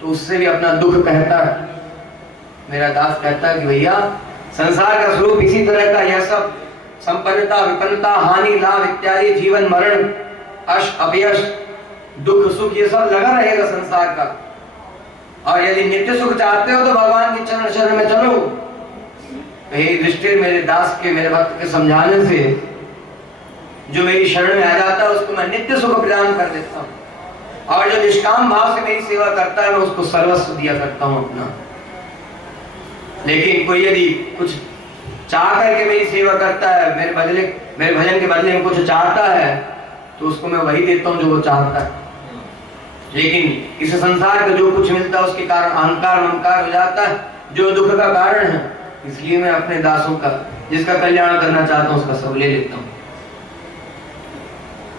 तो उससे भी अपना दुख कहता है। मेरा दास कहता है कि भैया संसार का स्वरूप इसी तरह का, यह सब संपन्नता विपन्नता हानि लाभ इत्यादि जीवन मरण अश अपयश दुख सुख ये सब लगा रहेगा संसार का। और यदि नित्य सुख चाहते हो तो भगवान के चरण शरण में चलो। हे दृष्टि मेरे दास के मेरे भक्त के समझाने से जो मेरी शरण में आ जाता है उसको मैं नित्य सुख प्रदान कर देता हूँ। और जो निष्काम भाव से मेरी सेवा करता है मैं उसको सर्वस्व दिया करता हूँ अपना। लेकिन कोई यदि कुछ चाह करके मेरी सेवा करता है, मेरे भजन के बदले में कुछ चाहता है तो उसको मैं वही देता हूँ जो वो चाहता है। लेकिन इस संसार का जो कुछ मिलता है उसके कारण अहंकार ममकार हो जाता है जो दुख का कारण है। इसलिए मैं अपने दासों का जिसका कल्याण करना चाहता हूँ उसका सब ले लेता हूँ।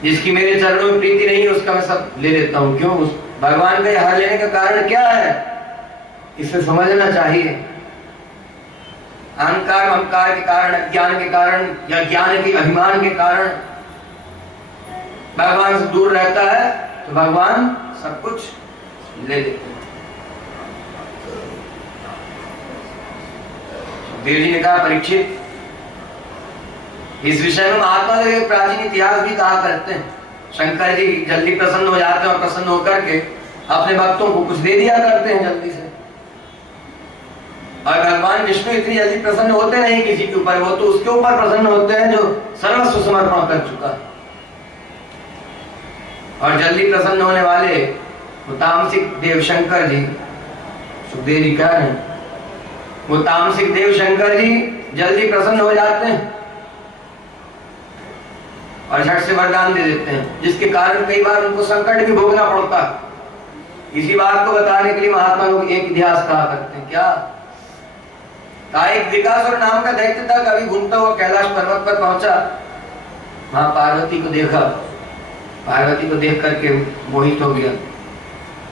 जिसकी मेरे चरणों में प्रीति नहीं है उसका मैं सब ले लेता हूँ। क्यों? उस भगवान का हार लेने का कारण क्या है इसे समझना चाहिए। अहंकार ममकार के कारण अज्ञान के कारण या ज्ञान के अभिमान के कारण भगवान से दूर रहता है तो भगवान सब कुछ ले लेते हैं। देव जी ने कहा परीक्षित इस विषय में महात्मा लोग एक प्राचीन इतिहास भी कहा करते हैं। शंकर जी जल्दी प्रसन्न हो जाते हैं और प्रसन्न होकर के अपने भक्तों को कुछ दे दिया करते हैं जल्दी से। और भगवान विष्णु इतनी जल्दी प्रसन्न होते नहीं किसी के ऊपर, वो तो उसके ऊपर प्रसन्न होते हैं जो सर्वस्व समर्पण कर चुका है। और जल्दी प्रसन्न होने वाले वो तामसिक देव शंकर जी, सुखदेव जी कह रहे हैं, वो तामसिक देव शंकर जी जल्दी प्रसन्न हो जाते हैं और झट से वरदान दे देते हैं, जिसके कारण कई बार उनको संकट भी भोगना पड़ता है। इसी बात को बताने के लिए महात्मा लोग एक इतिहास कहा करते हैं। क्या कहा? एक विकासुर नाम का दैत्य था, कभी घूमता हुआ कैलाश पर्वत पर पहुंचा, वहां पार्वती को देखा, पार्वती को देख करके मोहित हो गया।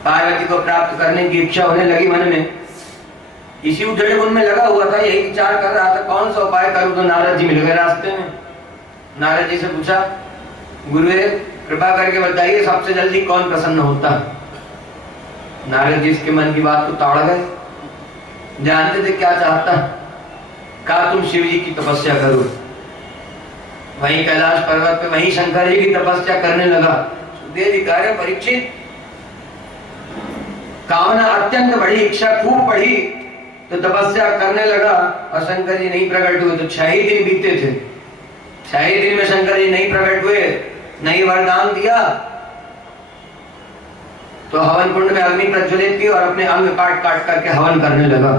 पार्वती को प्राप्त करने की इच्छा होने लगी मन में। इसी उधेड़ बुन में लगा हुआ था, यही विचार कर रहा था कौन सा उपाय करूं। तो नारद जी मिल गए रास्ते में। नारद जी से पूछा, गुरुदेव कृपा करके बताइए सबसे जल्दी कौन प्रसन्न होता है। नारद जी इसके मन की बात को ताड़ गए, जानते थे क्या चाहता। कहा तुम शिव जी की तपस्या करो। वहीं कैलाश पर्वत पे वहीं शंकर जी की तपस्या करने लगा। सुखदेव जी कह रहे परीक्षित कामना अत्यंत बढ़ी, इच्छा खूब बढ़ी तो तपस्या करने लगा और शंकर जी नहीं प्रकट हुए। तो 6 ही दिन बीते थे, 6 ही दिन में शंकर जी नहीं प्रकट हुए, नहीं वरदान दिया। तो हवन कुंड में अग्नि प्रज्वलित की और अपने अंग काट काट करके हवन करने लगा।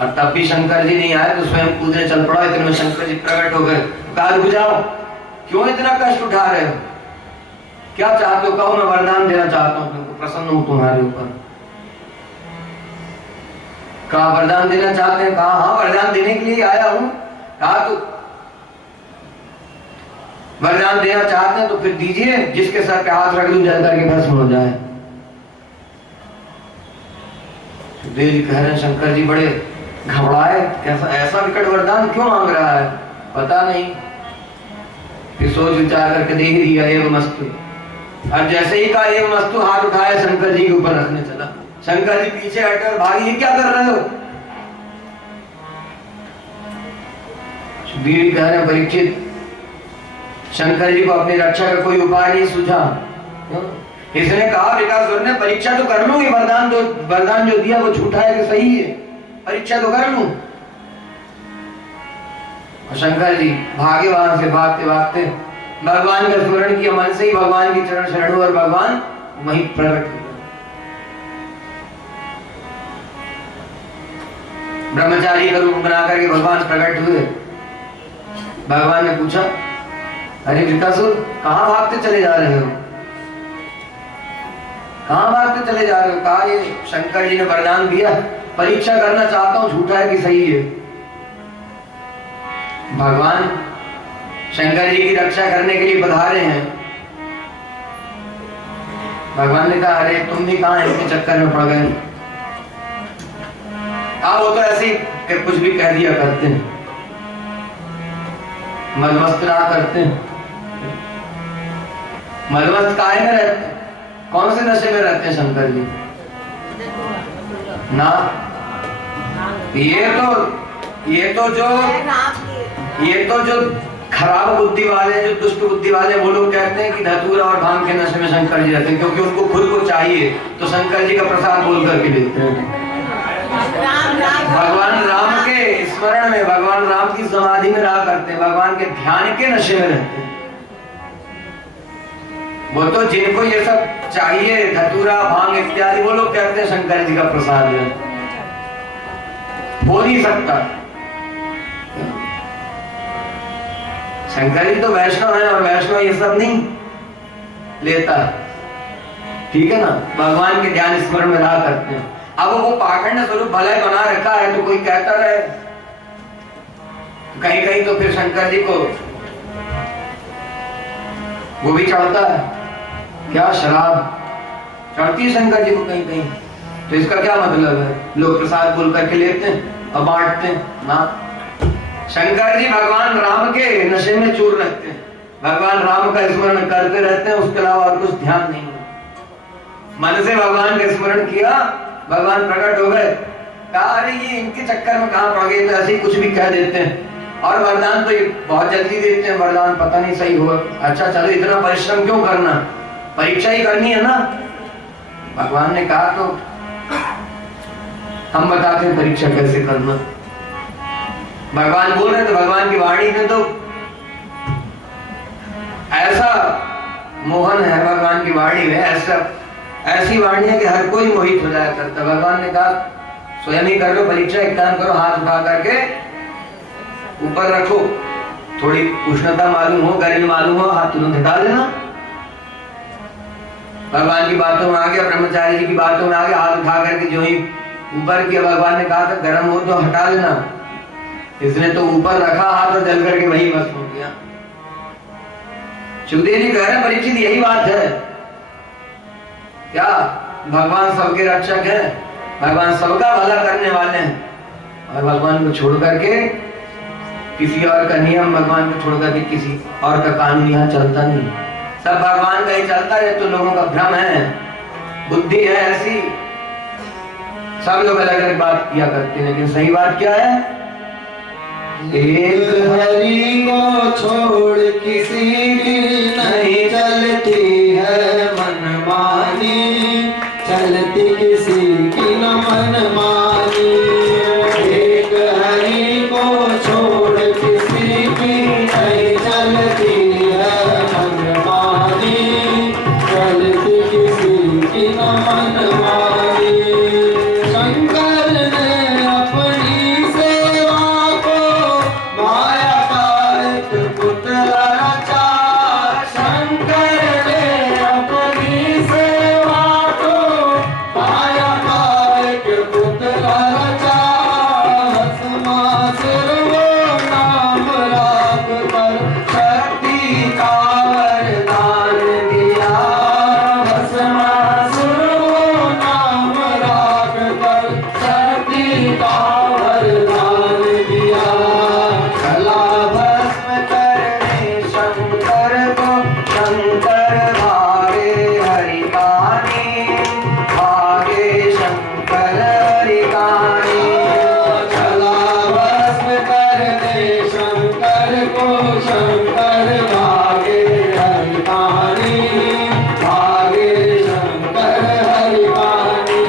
और तब भी शंकर जी नहीं आए तो स्वयं कूदने चल पड़ा। इतने में शंकर जी प्रकट हो गए। कहा रुक जाओ, क्यों इतना कष्ट उठा रहे हो, क्या चाहते हो? कहो मैं वरदान देना चाहता हूँ, तुमको प्रसन्न हूं तुम्हारे ऊपर। कहा वरदान देना चाहते हैं? कहा हाँ वरदान देने के लिए आया हूं। कहा तो वरदान देना चाहते हैं तो फिर दीजिए, जिसके सर पे हाथ रख दूं जल करके भस्म हो जाए। देव जी कह रहे हैं शंकर जी बड़े घबराए, कैसा ऐसा विकट वरदान क्यों मांग रहा है, पता नहीं। फिर सोच विचार करके देख दिया एवं मस्तु। और जैसे ही कहा एवं मस्तु, हाथ उठाया शंकर जी के ऊपर रखने चला। शंकर जी पीछे हटे और भागी, ये क्या कर रहे हो? देव कह रहे हैं परीक्षित शंकर जी को अपनी रक्षा का कोई उपाय नहीं सूझा। इसने कहा विकासुर ने परीक्षा तो कर लूं, ये वरदान जो दिया वो झूठा है कि सही है, परीक्षा तो कर लूं। और शंकर जी भागे वहां से, भागते भागते भगवान का स्मरण किया, मन से ही भगवान की चरण शरण हुए और भगवान वहीं प्रकट हुए। ब्रह्मचारी का रूप बना करके भगवान प्रकट हुए। भगवान ने पूछा, अरे विकासुर कहां भागते चले जा रहे हो, कहां भागते चले जा रहे हो? कहा ये शंकर जी ने वरदान दिया, परीक्षा करना चाहता हूं झूठा है कि सही है। भगवान शंकर जी की रक्षा करने के लिए पधारे हैं। भगवान ने कहा अरे तुम भी कहां इनके चक्कर में पड़ गए। वो तो ऐसे ही कुछ भी कह दिया करते हैं, मदमस्त रहा करते हैं। मदमस्त काहे में रहते हैं? कौन से नशे में रहते हैं शंकर जी? ना, ये तो जो खराब बुद्धि वाले, जो दुष्ट बुद्धि वाले, वो लोग कहते हैं कि धतूरा और भांग के नशे में शंकर जी रहते हैं, क्योंकि उनको खुद को चाहिए तो शंकर जी का प्रसाद बोल करके देते हैं। भगवान राम के स्मरण में, भगवान राम की समाधि में रहा करते हैं, भगवान के ध्यान के नशे में रहते हैं। वो तो जिनको ये सब चाहिए, धतूरा भांग इत्यादि, वो लोग कहते हैं शंकर जी का प्रसाद है। हो नहीं सकता। शंकर जी तो वैष्णव है, और वैष्णव ये सब नहीं लेता, ठीक है ना। भगवान के ध्यान स्मरण में रहा करते हैं। अब वो पाखंड स्वरूप भला बना रखा है तो कोई कहता रहे, कहीं कहीं तो फिर शंकर जी को वो भी चढ़ता है, क्या शराब चढ़ती है शंकर जी को कहीं कहीं। तो इसका क्या मतलब है? लोग प्रसाद बोल करके लेते हैं और बांटते हैं ना। शंकर जी भगवान राम के नशे में चूर रहते हैं, भगवान राम का स्मरण करते रहते हैं, उसके अलावा और कुछ ध्यान नहीं। मन से भगवान का स्मरण किया, भगवान प्रकट हो गए, कहा अरे ये इनके चक्कर में कहां पड़ गए, तो ऐसे ही कुछ भी कह देते हैं। और वरदान तो ये बहुत जल्दी देते हैं, वरदान पता नहीं सही हुआ, अच्छा चलो इतना परिश्रम क्यों करना, परीक्षा ही करनी है ना। भगवान ने कहा तो हम बताते हैं परीक्षा कैसे करना। भगवान बोल रहे तो भगवान की वाणी में तो ऐसा मोहन है, भगवान की वाणी में ऐसी वाणी है कि हर कोई मोहित हो जाया करता। भगवान ने कहा स्वयं ही कर लो परीक्षा, एक काम करो, हाथ उठा करके ऊपर रखो, थोड़ी उष्णता मालूम हो, गर्मी मालूम हो, हाथ तुरंत हटा देना। भगवान की बातों में आ गया, ब्रह्मचारी जी की बातों में आ गया, हाथ उठा करके जो ही ऊपर किया, भगवान ने कहा था गर्म हो तो हटा देना, इसने तो ऊपर रखा हाथ और जल करके वही भस्म हो गया। सुखदेव जी कह रहे परीक्षित यही बात है क्या, भगवान सबके रक्षक है, भगवान सबका भला करने वाले हैं, और भगवान को छोड़ करके किसी और का नियम, भगवान को छोड़ करके किसी और का कानून यहाँ चलता नहीं। सब भगवान का ही चलता है, तो लोगों का भ्रम है, बुद्धि है ऐसी, सब लोग अलग अलग बात किया करते हैं, लेकिन सही बात क्या है? एक हरि को छोड़ किसी की नहीं चलती है मनमानी, चलती किसी की न मनमानी। एक हरि को छोड़ किसी की नहीं चलती है मनमानी, चलती किसी की न मनमानी। शंकर ने अपनी सेवा को माया का एक पुतला रचा, शंकर ने अपनी सेवा को माया का एक पुतला रचा। भस्मासुर वो नाम राग कर शक्ति का वरदान दिया, भस्मासुर वो नाम राग कर शक्ति का वरदान दिया। कला भस्म करने शंकर को शंकर भागे हरि कानी, भागे शंकर हरि कानी। कला भस्म करने शंकर को शंकर भागे हरि कानी, भागे शंकर हरि कानी।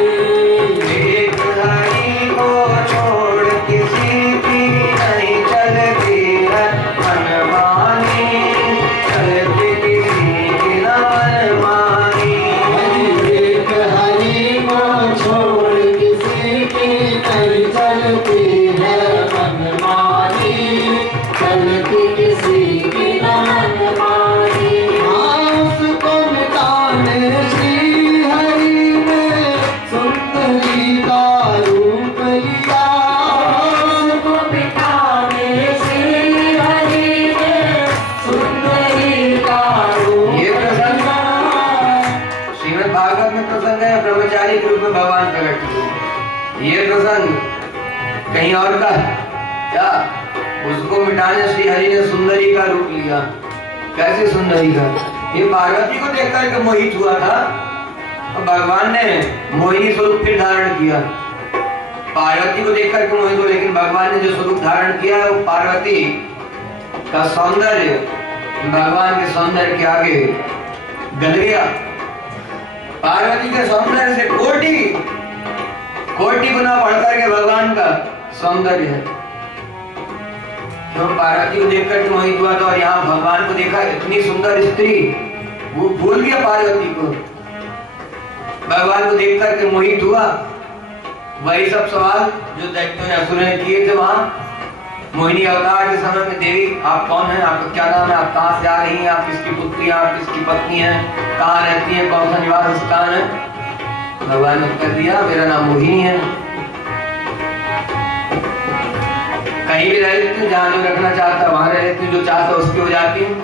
एक हरि को छोड़ किसी की नहीं चलती है मनमानी, चलती किसी की न मनमानी। एक हरि को छोड़ किसी की नहीं चलती है मनमानी, चलती किसी की न मनमानी। उसको मिटाने श्री हरि ने सुंदरी का रूप लिया, उसको मिटाने श्री हरि ने सुंदरी का रूप ये प्रसंग लिया। श्रीमद् भागवत में प्रसंग है, ब्रह्मचारी के रूप में भगवान प्रकट हुए। ये प्रसंग कहीं और का है क्या? उसको मिटाने श्री हरि ने सुंदरी का रूप लिया। कैसे सुंदरी का? ये पार्वती को देख करके मोहित हुआ था, और भगवान ने मोहिनी स्वरूप फिर धारण किया। पार्वती को देखकर के मोहित हो, लेकिन भगवान ने जो स्वरूप धारण किया है वो पार्वती का सौंदर्य भगवान के सौंदर्य के आगे गल गया। पार्वती के सौंदर्य से कोटि गुना बढ़कर के भगवान का सौंदर्य है। तो पार्वती को देखकर मोहित हुआ तो, और यहाँ भगवान को देखा इतनी सुंदर स्त्री, वो भूल गया पार्वती को, भगवान को देखकर के मोहित हुआ। वही सब सवाल जो दैत्यों ने असुरों ने किए थे वहां मोहिनी अवतार के समय में, देवी आप कौन हैं, आपका क्या नाम है, आप कहाँ से आ रही हैं, आप किसकी पुत्री हैं, आप किसकी पत्नी हैं, कहाँ रहती हैं, कौन सा निवास स्थान है। भगवान ने उत्तर दिया, मेरा नाम मोहिनी है, कहीं भी रह लेती हूँ, जहाँ जो रखना चाहता वहां रह लेती हूँ, जो चाहता उसकी हो जाती हूँ।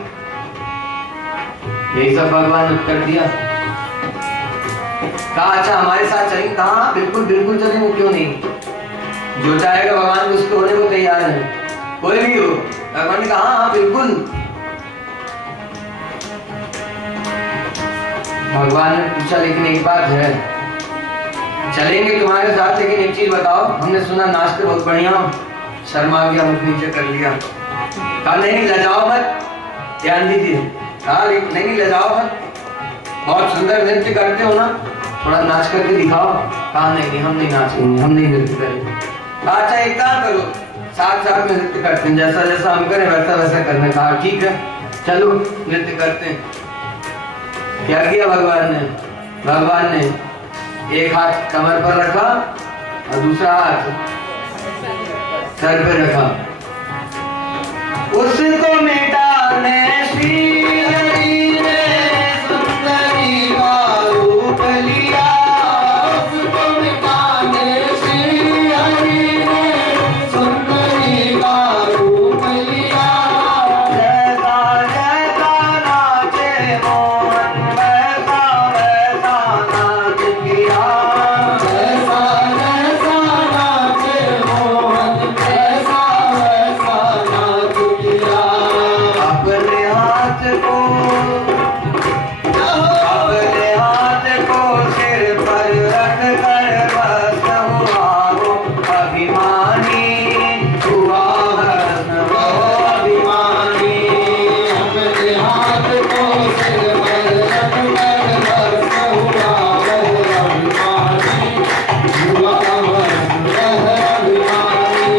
यही सब भगवान ने उत्तर दिया। कहा अच्छा हमारे साथ चलेंगे, कहा बिल्कुल बिल्कुल चलेंगे, क्यों नहीं, जो चाहेगा भगवान उसके होने को तैयार है, कोई भी हो। भगवान ने कहा हाँ बिल्कुल। भगवान ने पूछा लेकिन एक बात है, चलेंगे तुम्हारे साथ, लेकिन एक चीज बताओ, हमने सुना नाचते बहुत बढ़िया, शर्मा गया, मुख नीचे कर लिया। कहा नहीं लजाओ मत, ध्यान दीजिए। कहा नहीं लजाओ मत, बहुत सुंदर नृत्य करते हो ना, थोड़ा नाच करके दिखाओ। कहा नहीं हम नहीं नाचेंगे, हम नहीं नृत्य करेंगे। कहा अच्छा एक काम करो, साथ साथ में नृत्य करते हैं, जैसा जैसा हम करें वैसा वैसा करना। कहा ठीक है चलो नृत्य करते हैं। क्या किया भगवान ने, भगवान ने एक हाथ कमर पर रखा और दूसरा हाथ सर पे रखा, उसको मिटाने श्री हरि ने सुंदरी का रूप लिया, उसको मिटाने श्री हरि ने सुंदरी का रूप लिया। जैसा जैसा नाचे मोहन वैसा वैसा नाच किया, जैसा जैसा नाचे मोहन वैसा वैसा नाच किया। अपने हाथ को सिर पर रख कर बस हुआ वो अभिमानी, हुआ बस वो अभिमानी। अपने हाथ को सिर पर रख कर बस हुआ वो अभिमानी, हुआ बस वह अभिमानी।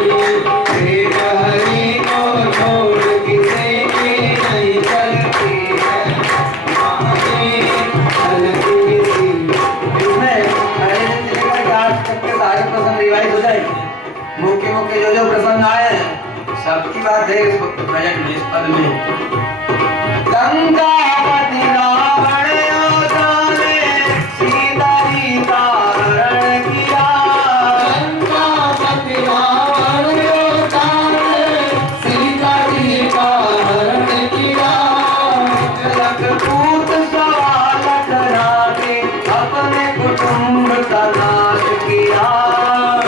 एक हरि को छोड़ किसी की नहीं चलती है मानी, चलती किसी। इसमें हरे से लेकर के आज तक के सारे प्रसंग रिवाइज हो जाएंगे, मुख्य जो प्रसंग आए हैं सबकी बात है इस प्रेजेंट में, इस पद में। लंकापति रावण ने सीता जी का हरण किया, लंकापति रावण ने सीता जी का हरण किया। लखपूत सवाल कराके अपने कुटुंब का नाश किया,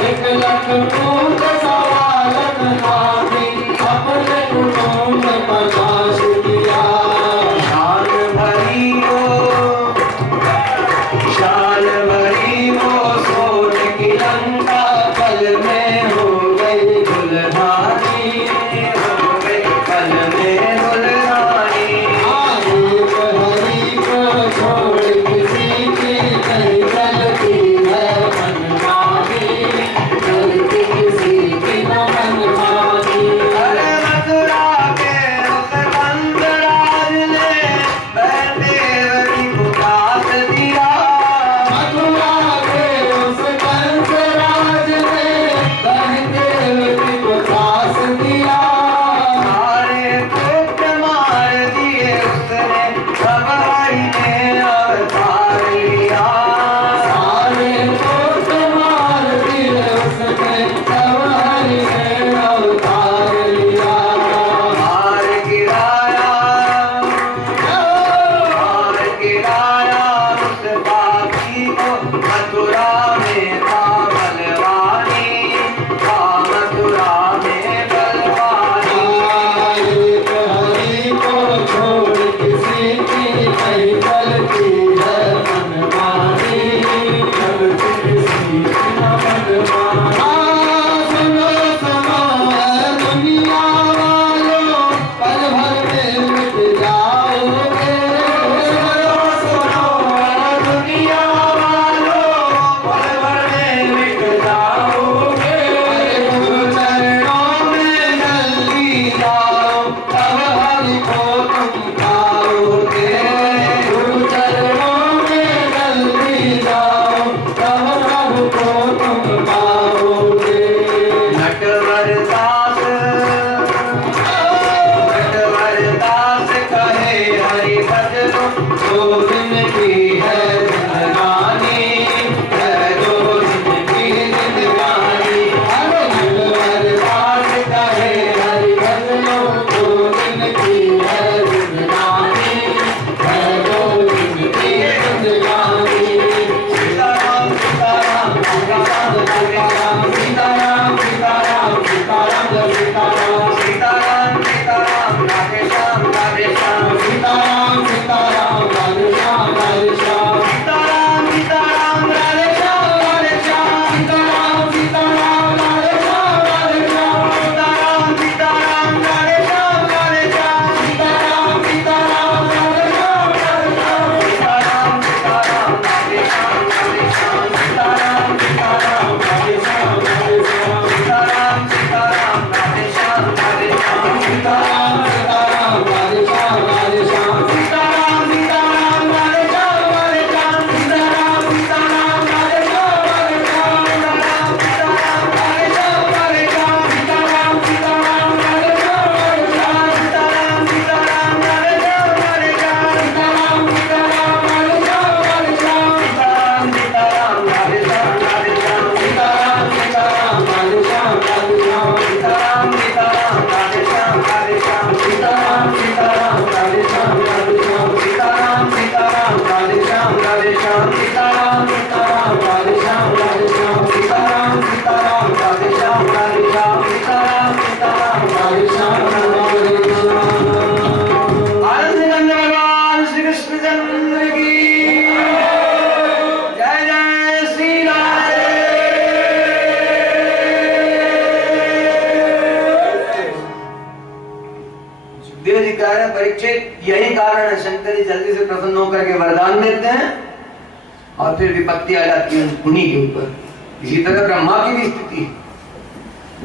एक लखपूत सवाल कराके अपने कुटुंब का नाश किया। परीक्षित, यही कारण है शंकर जी जल्दी से प्रसन्न होकर के वरदान देते हैं और फिर विपत्ति आ जाती है उन्हीं के ऊपर। इसी तरह ब्रह्मा की भी स्थिति,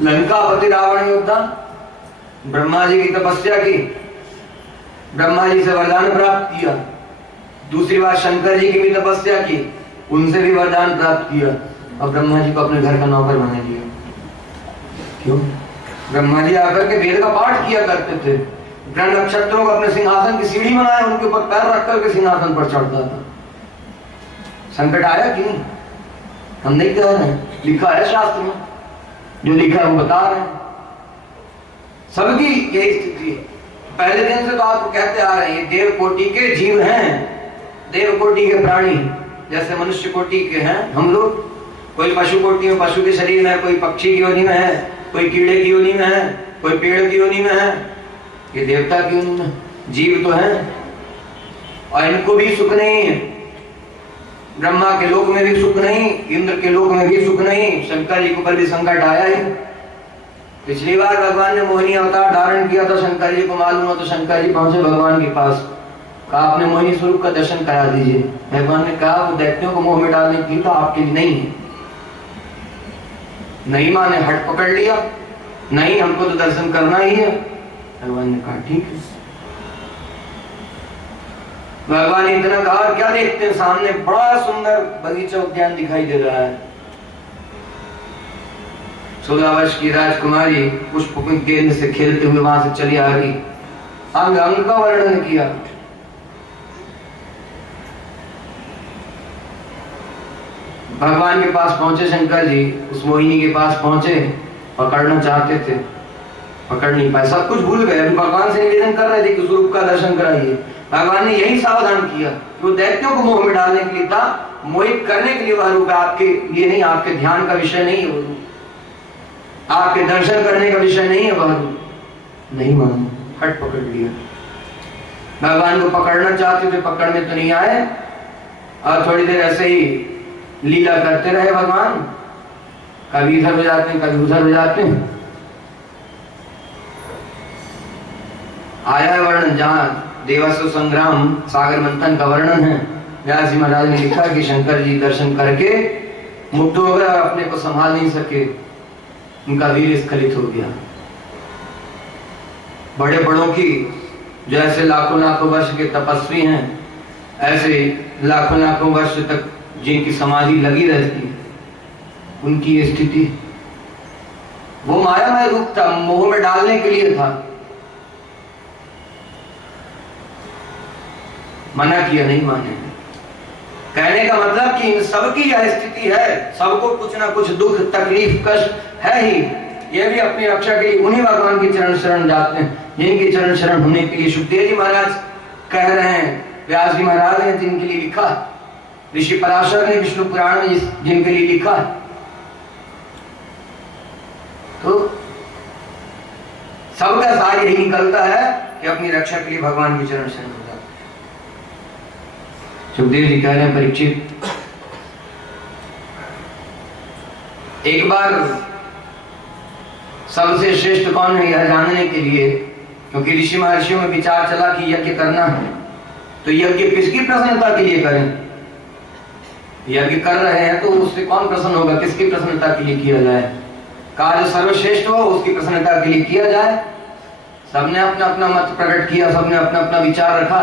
लंकापति रावण योद्धा, ब्रह्मा जी की तपस्या की, ब्रह्मा जी से वरदान प्राप्त किया। दूसरी बार शंकर जी की भी तपस्या की, उनसे भी वरदान प्राप्त किया और ब्रह्मा जी को अपने घर का नौकर बना लिया। क्यों? ब्रह्मा जी आकर के वेद का पाठ किया करते थे, ग्रह नक्षत्रों को अपने सिंहासन की सीढ़ी बनाए, उनके ऊपर पैर रख करके सिंहासन पर चढ़ता था। संकट आया कि नहीं? हम नहीं कह रहे हैं, लिखा है शास्त्र में, जो लिखा है वो बता रहे हैं। सबकी यही स्थिति है। पहले दिन से तो आपको कहते आ रहे हैं, ये देव कोटि के जीव हैं, देव कोटि के प्राणी, जैसे मनुष्य कोटि के हैं हम लोग। कोई पशु कोटि में, पशु के शरीर में, कोई पक्षी की योनि में है, कोई कीड़े की योनि में है, कोई पेड़ की योनि में है, ये देवता की योनि में जीव तो है। और इनको भी सुख नहीं है, ब्रह्मा के लोक में भी सुख नहीं, इंद्र के लोक में भी सुख नहीं, शंकर जी के ऊपर भी संकट आया ही। पिछली बार भगवान ने मोहिनी अवतार धारण किया था, शंकर जी को मालूम हुआ तो शंकर जी पहुंचे भगवान के पास, कहा आपने मोहिनी स्वरूप का दर्शन करा दीजिए। भगवान ने कहा वो दैत्यों को मोह में डालने की तो आपके लिए नहीं है। नहीं माने, हट पकड़ लिया, नहीं हमको तो दर्शन करना ही है। भगवान ने कहा ठीक है। भगवान ने इतना कहा, क्या देखते हैं सामने बड़ा सुंदर बगीचा उद्यान दिखाई दे रहा है। 16 वर्ष की राजकुमारी पुष्प गेंद से खेलते हुए वहां से चली आ रही, अंग अंग का वर्णन किया। भगवान के पास पहुंचे शंकर जी, उस मोहिनी के पास पहुंचे, पकड़ना चाहते थे, पकड़ नहीं पाए, सब कुछ भूल गए। भगवान से निवेदन कर रहे थे कि स्वरूप का दर्शन कराइए। भगवान ने यही सावधान किया कि वो दैत्यों को मोह में डालने के लिए था, मोहित करने के लिए वह रूप आपके लिए नहीं, आपके ध्यान का विषय नहीं है वो रूप, आपके दर्शन करने का विषय नहीं है वह रूप। नहीं माने, हट पकड़ लिया। भगवान को पकड़ना चाहते थे, पकड़ में तो नहीं आए और थोड़ी देर ऐसे ही लीला करते रहे भगवान, कभी इधर हो जाते हैं, कभी उधर हो जाते हैं। आया है वर्णन, जहां देवासुर संग्राम सागर मंथन का वर्णन है, व्यास जी महाराज ने लिखा कि शंकर जी दर्शन करके मुग्ध हो गए, अपने को संभाल नहीं सके, उनका वीर स्खलित हो गया। बड़े बड़ों की जैसे लाखों लाखों वर्ष के तपस्वी हैं, ऐसे लाखों लाखों वर्ष तक जिनकी समाधि लगी रहती है, उनकी ये स्थिति। वो मायामय रूप था, मोह में डालने के लिए था, मना किया, नहीं माने। कहने का मतलब कि इन सबकी यह स्थिति है, सबको कुछ ना कुछ दुख तकलीफ कष्ट है ही। ये भी अपनी रक्षा के लिए उन्हीं भगवान की चरण शरण जाते हैं, जिनकी चरण शरण होने के लिए सुखदेव जी महाराज कह रहे हैं, व्यास जी महाराज ने जिनके लिए लिखा, ऋषि पराशर ने विष्णु पुराण में जिनके लिए लिखा। तो सबका सार यही निकलता है कि अपनी रक्षा के लिए भगवान की चरण शरण हो जाता। सुखदेव जी कह रहे हैं, परीक्षित एक बार सबसे श्रेष्ठ कौन है यह जानने के लिए, क्योंकि ऋषि महर्षियों में विचार चला कि यज्ञ करना है तो यज्ञ किसकी प्रसन्नता के लिए करें। यज्ञ कर रहे हैं तो उससे कौन प्रसन्न होगा, किसकी प्रसन्नता के लिए किया जाए। कार्य सर्वश्रेष्ठ हो उसकी प्रसन्नता के लिए किया जाए। सबने अपना अपना मत प्रकट किया, सबने अपना अपना विचार रखा,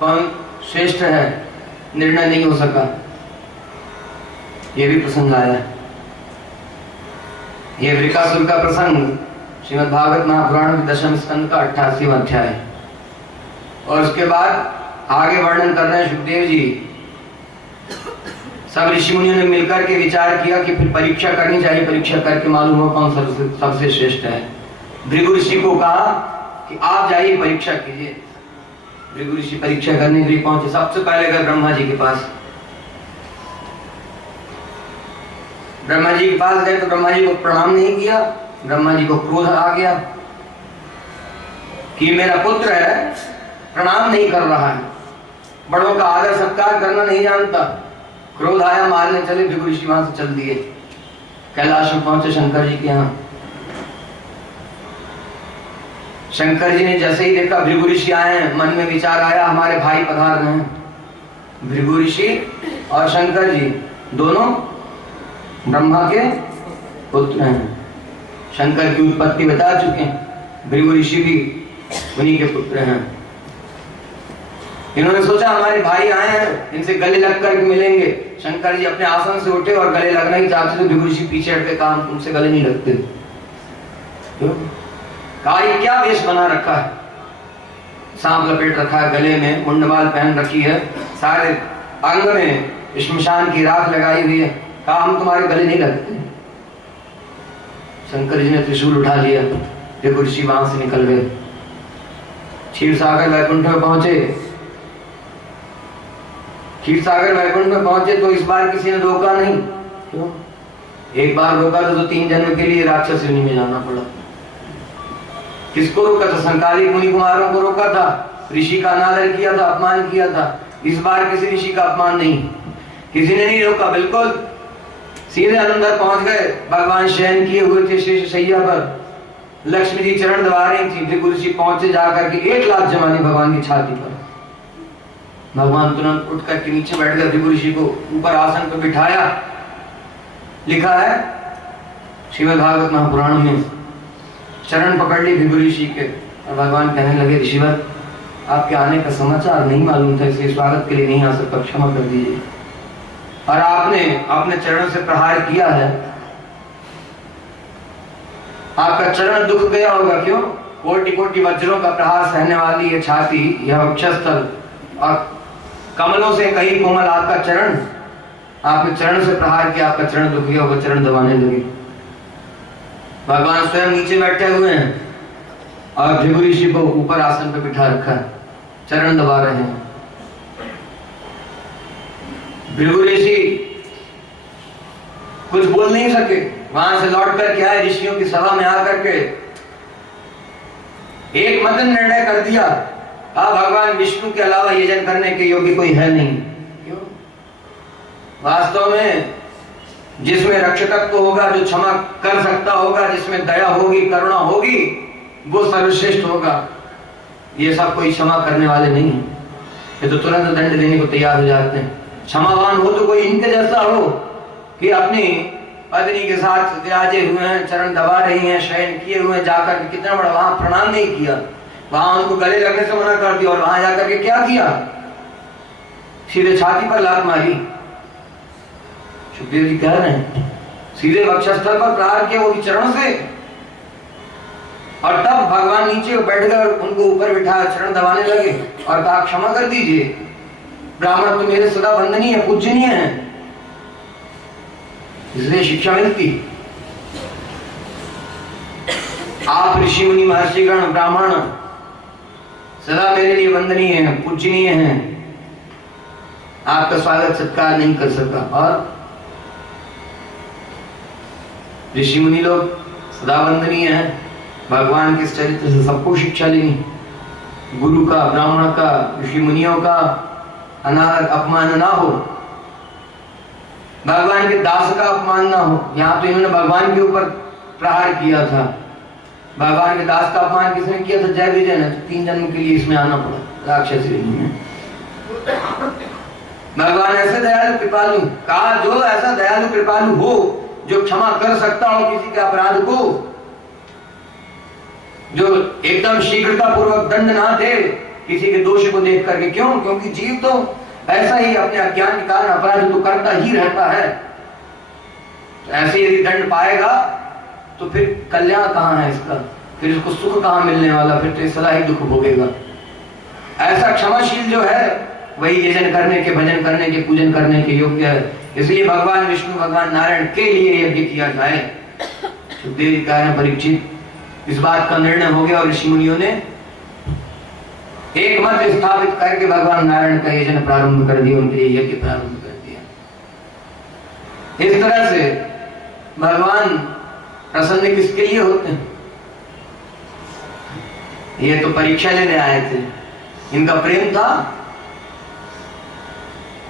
कौन श्रेष्ठ है निर्णय नहीं हो सका। यह भी प्रसंग आया, यह वृकासुर का प्रसंग श्रीमद् भागवत महापुराण के 10वें स्कंद का 88वां अध्याय। और उसके बाद आगे वर्णन कर रहे हैं सुखदेव जी, सब ऋषि मुनियों ने मिलकर के विचार किया कि फिर परीक्षा करनी चाहिए, परीक्षा करके मालूम हो कौन सबसे श्रेष्ठ है। भृगु ऋषि को कहा कि आप जाइए परीक्षा कीजिए। भृगु ऋषि परीक्षा करने के लिए पहुंचे, सबसे पहले गए ब्रह्मा जी के पास। ब्रह्मा जी के पास गए तो ब्रह्मा जी को प्रणाम नहीं किया। ब्रह्मा जी को क्रोध आ गया कि मेरा पुत्र है, प्रणाम नहीं कर रहा है, बड़ों का आदर सत्कार करना नहीं जानता। क्रोध आया, मारने चले, भृगु ऋषि वहां से चल दिए। कैलाश में पहुंचे शंकर जी के यहाँ। शंकर जी ने जैसे ही देखा भृगु ऋषि आए हैं, मन में विचार आया हमारे भाई पधार रहे हैं। भृगु ऋषि और शंकर जी दोनों ब्रह्मा के पुत्र हैं। शंकर की उत्पत्ति बता चुके हैं, भृगु ऋषि भी उन्हीं के पुत्र हैं। इन्होंने सोचा हमारे भाई आए हैं, इनसे गले लग कर मिलेंगे। शंकर जी अपने आसन से उठे और गले लगना ही चाहते थे। भृगु ऋषि पीछे हट के कहा तुमसे गले नहीं लगते। क्यों? कहा ये क्या वेश बना रखा है, सांप लपेट रखा है, गले में मुंडमाल पहन रखी है, सारे अंग में श्मशान की राख लगाई हुई है। कहा हम तुम्हारे गले नहीं लगते। शंकर जी ने त्रिशूल उठा लिया, भृगु ऋषि वहां से निकल गए, क्षीर सागर वैकुंठ में पहुंचे। क्षीर सागर वैकुंठ में पहुंचे तो इस बार किसी ने रोका नहीं। क्यों? एक बार रोका तो 3 जन्म के लिए राक्षस योनि में जाना पड़ा। किसको रोका था? संकालिक मुनि कुमारों को रोका था, ऋषि का अनादर किया था, अपमान किया था। इस बार किसी ऋषि का अपमान नहीं, किसी ने नहीं रोका, बिल्कुल सीधे अंदर पहुंच गए। भगवान शयन किए हुए थे शेष शैया पर, लक्ष्मी जी चरण दबा रही थी। भृगु ऋषि पहुंचे जाकर के 1 लात जमाने भगवान की छाती पर। भगवान तुरंत उठ करके नीचे बैठ गए, भृगु ऋषि को ऊपर आसन पर बिठाया। लिखा है श्रीमद् भागवत महापुराण में, चरण पकड़ ली भृगु ऋषि के और भगवान कहने लगे ऋषिवर आपके आने का समाचार नहीं मालूम था, इसलिए स्वागत के लिए नहीं आ सकता, क्षमा कर दीजिए। और आपने अपने चरण से प्रहार किया है, आपका चरण दुख गया होगा। क्यों? कोटि कोटि वज्रों का प्रहार सहने वाली ये छाती, यह वक्षस्थल और कमलों से कहीं कोमल आपका चरण, आपने चरण से प्रहार किया, आपका चरण दुख गया होगा, चरण दबाने लगे। भगवान स्वयं नीचे बैठे हुए हैं और भृगु ऋषि को ऊपर आसन पर बिठा रखा है, चरण दबा रहे हैं। भृगु ऋषि कुछ बोल नहीं सके, वहां से लौट कर क्या है ऋषियों की सभा में आकर के एक मदन निर्णय कर दिया, भगवान विष्णु के अलावा यजन करने के योग्य कोई है नहीं। क्यों? वास्तव में जिसमें रक्षकत्व होगा, जो क्षमा कर सकता होगा, जिसमें दया होगी, करुणा होगी, वो सर्वश्रेष्ठ होगा। ये सब कोई क्षमा करने वाले नहीं है, ये तो तुरंत दंड देने को तैयार हो जाते हैं। क्षमावान हो तो कोई इनके जैसा हो कि अपनी पत्नी के साथ विराजे हुए हैं, चरण दबा रही हैं, शयन किए हुए हैं, जाकर कितना बड़ा वहां प्रणाम नहीं किया, वहां उनको गले लगने से मना कर दिया और वहां जाकर के क्या किया? सीधे छाती पर लात मारी। सुखदेव जी कह रहे हैं सीधे वक्षस्थल पर प्रहार किया, वो भी चरण से। और तब भगवान नीचे बैठ गए और उनको ऊपर बिठाया, चरण दबाने लगे और कहा क्षमा कर दीजिए, ब्राह्मण तो मेरे सदा वंदनीय है, पूजनीय है, इसलिए शिक्षा मिलती। आप ऋषि मुनि महर्षिगण ब्राह्मण सदा मेरे लिए वंदनीय हैं, पूजनीय हैं, आपका स्वागत सत्कार नहीं कर सका। और ऋषि मुनि लोग सदा वंदनीय हैं, भगवान के चरित्र से सबको शिक्षा लेनी, गुरु का, ब्राह्मण का, ऋषि मुनियों का अनादर अपमान ना हो, भगवान के दास का अपमान ना हो। यहाँ तो इन्होंने भगवान के ऊपर प्रहार किया था, भगवान के दास का अपमान किसने किया था? जय विजय ने। 3 जन्म के लिए इसमें आना पड़ा राक्षस योनि में। भगवान ऐसे दयालु कृपालु, कहा जो ऐसा दयालु कृपालु हो, जो क्षमा कर सकता हो किसी के अपराध को, जो एकदम शीघ्रता पूर्वक दंड ना दे किसी के दोष को देख करके। क्यों? क्योंकि जीव तो ऐसा ही अपने अज्ञान के कारण अपराध तो करता ही रहता है। तो ऐसे यदि दंड पाएगा तो फिर कल्याण कहाँ है इसका, फिर इसको सुख कहाँ मिलने वाला, फिर तो सदा ही दुख भोगेगा। ऐसा क्षमाशील जो है वही यजन करने के, भजन करने के, पूजन करने के योग्य है। इसलिए भगवान विष्णु, भगवान नारायण के लिए यज्ञ किया जाए। सुखदेव जी कह रहे हैं परीक्षित इस बात का निर्णय हो गया और ऋषि मुनियों ने एक मत स्थापित करके भगवान नारायण का यजन प्रारंभ कर दिया, उनके लिए यज्ञ प्रारंभ कर दिया। इस तरह से भगवान प्रसन्न किसके लिए होते हैं? ये तो परीक्षा लेने आए थे, इनका प्रेम था,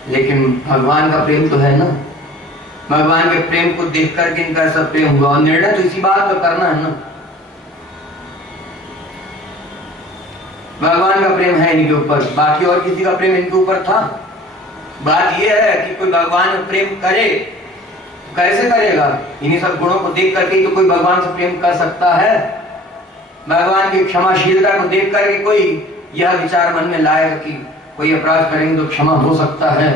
लेकिन भगवान का प्रेम तो है ना। भगवान के प्रेम को देख करके इनका सब प्रेम हुआ और निर्णय तो इसी बात का करना है ना। भगवान का प्रेम है इनके ऊपर, बाकी और किसी का प्रेम इनके ऊपर था? बात यह है कि कोई भगवान में प्रेम करे तो कैसे करेगा? इन्हीं सब गुणों को देख करके तो कोई भगवान से प्रेम कर सकता है। भगवान की क्षमाशीलता को देख करके कोई यह विचार मन में लाएगा कि कोई अपराध करेंगे तो क्षमा हो सकता है।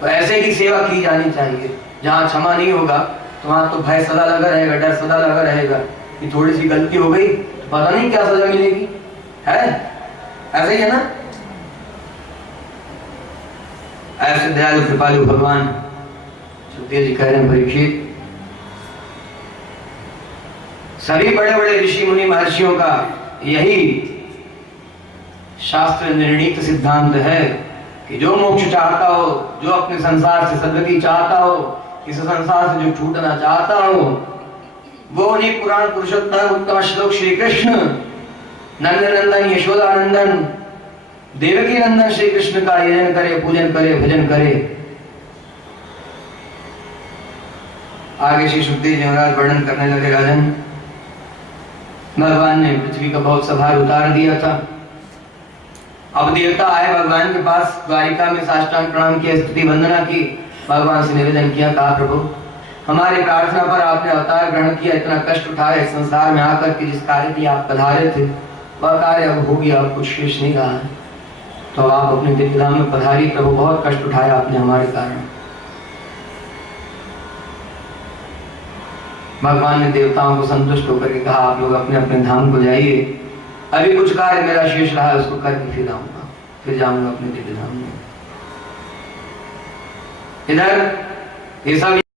तो ऐसे की सेवा की जानी चाहिए। जहाँ क्षमा नहीं होगा तो वहां तो भय सदा लगा रहेगा, डर सदा लगा रहेगा कि थोड़ी सी गलती हो गई तो पता नहीं क्या सजा मिलेगी, है ऐसे ही है ना। ऐसे दयालु कृपालु भगवान सुखदेव जी कह रहे हैं, परीक्षित सभी बड़े बड़े ऋषि मुनि महर्षियों का यही शास्त्र निर्णीत सिद्धांत है कि जो मोक्ष चाहता हो, जो अपने संसार से सद्गति चाहता हो, इस संसार से जो छूटना चाहता हो, वो उन्हीं पुराण पुरुषोत्तम उत्तम श्लोक श्री कृष्ण नंदन यशोदानंदन देवकी नंदन श्री कृष्ण का यजन करे, पूजन करे, भजन करे। आगे श्री सुखदेव जी महाराज वर्णन करने लगे, राजन भगवान ने पृथ्वी का बहुत सा भार उतार दिया था। अब देवता आए भगवान के पास, द्वारिका में साष्टांग प्रणाम किया, स्तुति वंदना की, भगवान से निवेदन किया, कहा प्रभु हमारी प्रार्थना पर आपने अवतार ग्रहण किया, इतना कष्ट उठाया इस संसार में आकर के, जिस कार्य के आप पधारे थे वह कार्य अब हो गया, अब कुछ शेष नहीं रहा है, तो आप अपने दिव्य धाम में पधारी प्रभु, बहुत कष्ट उठाया आपने हमारे कारण। भगवान ने देवताओं को संतुष्ट होकर के कहा आप लोग अपने अपने धाम को जाइए, अभी कुछ कार्य मेरा शेष रहा है उसको करके फिर आऊंगा, फिर जाऊंगा अपने दिव्य धाम में। इधर ये सब